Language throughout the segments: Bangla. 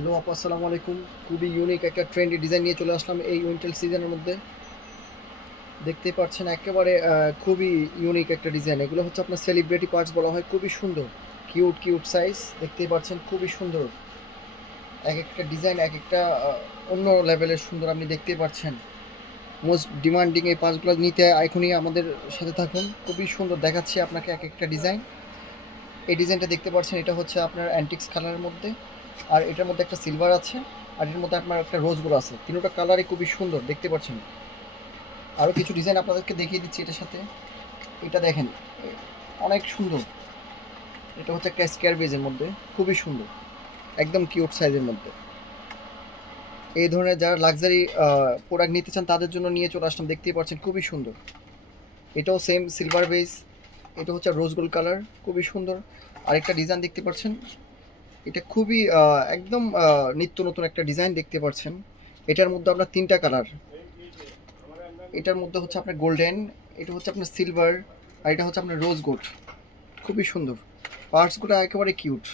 হ্যালো আপু, আসসালামু আলাইকুম। খুবই ইউনিক একটা ট্রেন্ডি ডিজাইন নিয়ে চলে আসলাম এই উইন্টার সিজনের মধ্যে। দেখতেই পাচ্ছেন একেবারে খুবই ইউনিক একটা ডিজাইন। এগুলো হচ্ছে আপনার সেলিব্রিটি পার্টস বলা হয়। খুবই সুন্দর, কিউট কিউট সাইজ। দেখতেই পাচ্ছেন খুবই সুন্দর। এক একটা ডিজাইন এক একটা অন্য লেভেলের সুন্দর। আপনি দেখতেই পাচ্ছেন মোস্ট ডিমান্ডিং এই পার্টসগুলো নিতে এখনই আমাদের সাথে থাকুন। খুবই সুন্দর দেখাচ্ছি আপনাকে এক একটা ডিজাইন। এই ডিজাইনটা দেখতে পাচ্ছেন, এটা হচ্ছে আপনার অ্যান্টিক্স কালারের মধ্যে, আর এটার মধ্যে একটা সিলভার আছে, আর এর মধ্যে আপনার একটা রোজ গোল্ড আছে। তিনটা কালারই খুবই সুন্দর দেখতে পাচ্ছেন। আরও কিছু ডিজাইন আপনাদেরকে দেখিয়ে দিচ্ছি এটার সাথে। এটা দেখেন, অনেক সুন্দর। এটা হচ্ছে একটা স্কোয়ার বেজের মধ্যে, খুবই সুন্দর, একদম কিউট সাইজের মধ্যে। এই ধরনের যারা লাক্সারি প্রোডাক্ট নিতে চান তাদের জন্য নিয়ে চলে আসলাম। দেখতেই পাচ্ছেন খুবই সুন্দর। এটাও সেম সিলভার বেজ, এটা হচ্ছে রোজ গোল্ড কালার, খুবই সুন্দর। আরেকটা ডিজাইন দেখতে পাচ্ছেন, এটা খুবই একদম নিত্য নতুন একটা ডিজাইন দেখতে পাচ্ছেন। এটার মধ্যে আপনার তিনটা কালার। এটার মধ্যে হচ্ছে আপনার গোল্ডেন, এটা হচ্ছে আপনার সিলভার, আর এটা হচ্ছে আপনার রোজ গোল্ড। খুবই সুন্দর, পার্টসগুলো একেবারে কিউট।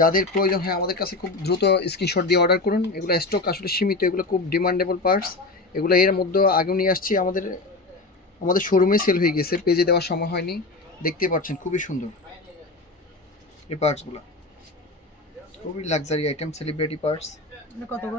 যাদের প্রয়োজন হয় আমাদের কাছে খুব দ্রুত স্ক্রিনশট দিয়ে অর্ডার করুন। এগুলো স্টক আসলে সীমিত, এগুলো খুব ডিমান্ডেবল পার্টস। এগুলো এর মধ্যে আগেও নিয়ে আসছি, আমাদের আমাদের শোরুমে সেল হয়ে গেছে, পেজে দেওয়ার সময় হয়নি। দেখতে পাচ্ছেন খুবই সুন্দর এই পার্টসগুলো, খুবই লাক্সারি আইটেম, সেলিব্রিটি পার্টস। কত করে?